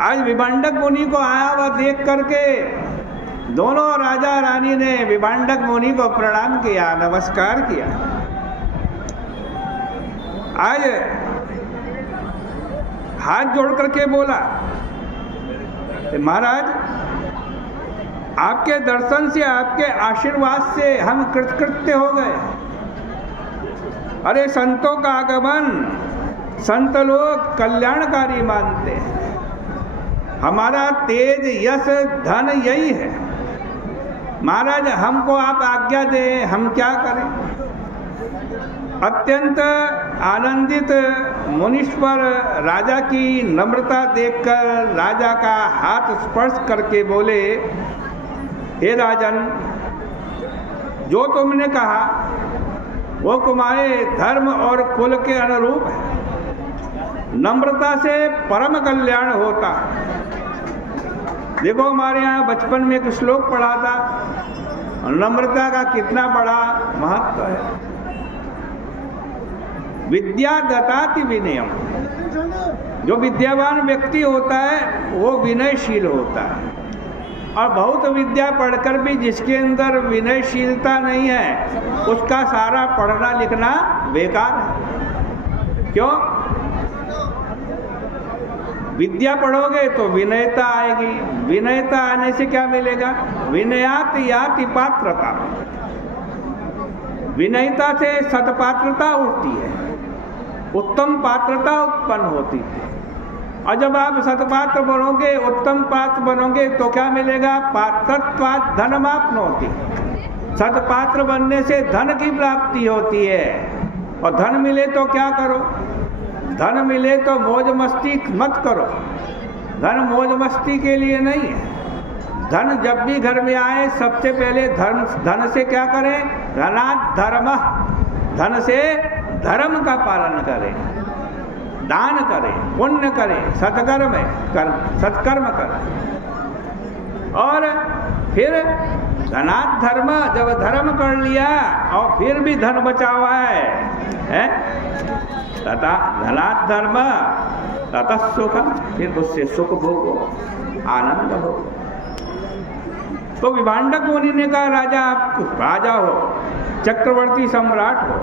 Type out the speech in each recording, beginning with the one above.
आज विभांडक मुनि को आया हुआ देख करके दोनों राजा रानी ने विभांडक मुनि को प्रणाम किया, नमस्कार किया। आज हाथ जोड़ करके बोला, महाराज आपके दर्शन से, आपके आशीर्वाद से हम कृतकृत्य हो गए। अरे संतों का आगमन संत लोग कल्याणकारी मानते हैं। हमारा तेज यश धन यही है। महाराज हमको आप आज्ञा दें, हम क्या करें। अत्यंत आनंदित मुनीश्वर राजा की नम्रता देखकर राजा का हाथ स्पर्श करके बोले, हे राजन, जो तुमने कहा वो तुम्हारे धर्म और कुल के अनुरूप है। नम्रता से परम कल्याण होता है। देखो हमारे यहाँ बचपन में एक श्लोक पढ़ा था, नम्रता का कितना बड़ा महत्व है। विद्या ददाति विनयम। जो विद्यावान व्यक्ति होता है वो विनयशील होता है, और बहुत विद्या पढ़कर भी जिसके अंदर विनयशीलता नहीं है उसका सारा पढ़ना लिखना बेकार है। क्यों? विद्या पढ़ोगे तो विनयता आएगी। विनयता आने से क्या मिलेगा? विनयात याति पात्रता। विनयता से सत्पात्रता उठती है, उत्तम पात्रता उत्पन्न होती है। और जब आप सत्पात्र बनोगे, उत्तम पात्र बनोगे तो क्या मिलेगा? पात्रत्वात् धनमाप्नोति। सत्पात्र बनने से धन की प्राप्ति होती है। और धन मिले तो क्या करो? धन मिले तो मौज मस्ती मत करो। धन मौज मस्ती के लिए नहीं है। धन जब भी घर में आए सबसे पहले धन से क्या करें? धनात् धर्मः। धन से धर्म का पालन करें, दान करें, पुण्य करें, सत्कर्म करें। और फिर धनात् धर्म, जब धर्म कर लिया और फिर भी धन बचा हुआ है तथा धनात् धर्म ततः सुख, फिर उससे सुख भोगो, आनंद हो। तो विभांडक मुनि ने कहा, राजा आप राजा हो, चक्रवर्ती सम्राट हो,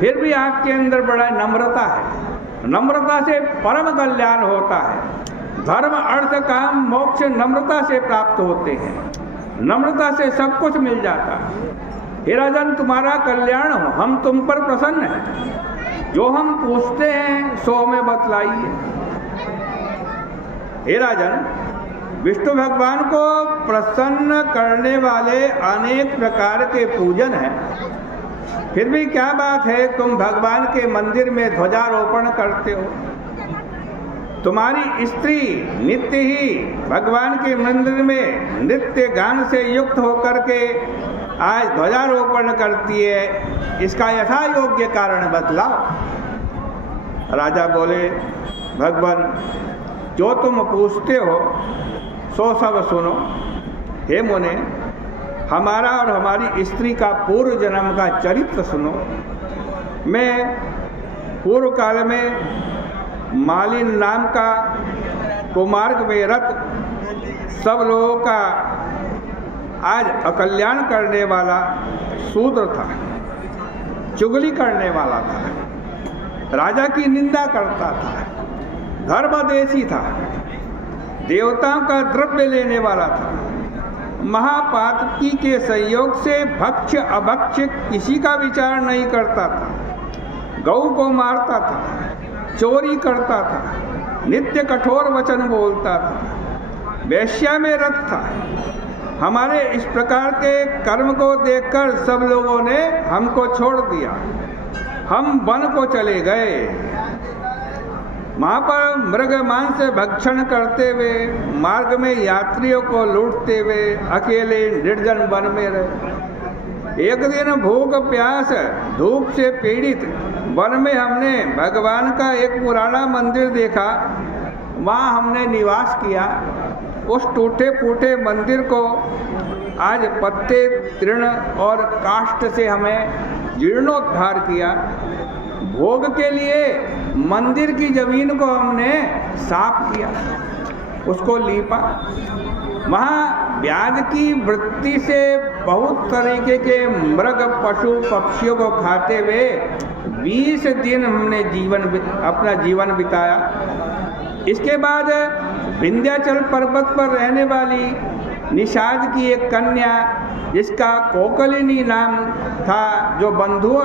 फिर भी आपके अंदर बड़ा नम्रता है। नम्रता से परम कल्याण होता है। धर्म अर्थ काम मोक्ष नम्रता से प्राप्त होते हैं। नम्रता से सब कुछ मिल जाता है। हे राजन, तुम्हारा कल्याण हो, हम तुम पर प्रसन्न हैं। जो हम पूछते हैं सो हमें बतलाइए। हे राजन, विष्णु भगवान को प्रसन्न करने वाले अनेक प्रकार के पूजन हैं, फिर भी क्या बात है तुम भगवान के मंदिर में ध्वजारोपण करते हो। तुम्हारी स्त्री नित्य ही भगवान के मंदिर में नृत्य गान से युक्त होकर के आज ध्वजारोपण करती है, इसका यथा योग्य कारण बतलाओ। राजा बोले, भगवान जो तुम पूछते हो सो सब सुनो। हे मुने, हमारा और हमारी स्त्री का पूर्व जन्म का चरित्र सुनो। मैं पूर्व काल में मालिन नाम का कुमार्ग में रत सब लोगों का आज अकल्याण करने वाला शूद्र था, चुगली करने वाला था, राजा की निंदा करता था, धर्मदेशी था, देवताओं का द्रव्य लेने वाला था, महापातकी के संयोग से भक्ष्य अभक्ष्य किसी का विचार नहीं करता था, गौ को मारता था, चोरी करता था, नित्य कठोर वचन बोलता था, वेश्या में रत था। हमारे इस प्रकार के कर्म को देखकर सब लोगों ने हमको छोड़ दिया। हम वन को चले गए, वहाँ पर मृग मांस भक्षण करते हुए, मार्ग में यात्रियों को लूटते हुए अकेले निर्जन वन में रहे। एक दिन भूख प्यास धूप से पीड़ित वन में हमने भगवान का एक पुराना मंदिर देखा, वहाँ हमने निवास किया। उस टूटे फूटे मंदिर को आज पत्ते तृण और काष्ठ से हमें जीर्णोद्धार किया। भोग के लिए मंदिर की जमीन को हमने साफ किया। उसको लीपा। वहाँ व्याध की वृत्ति से बहुत तरीके के मृग पशु पक्षियों को खाते हुए 20 दिन हमने अपना जीवन बिताया। इसके बाद विंध्याचल पर्वत पर रहने वाली निषाद की एक कन्या जिसका कोकलिनी नाम था, जो बंधुओं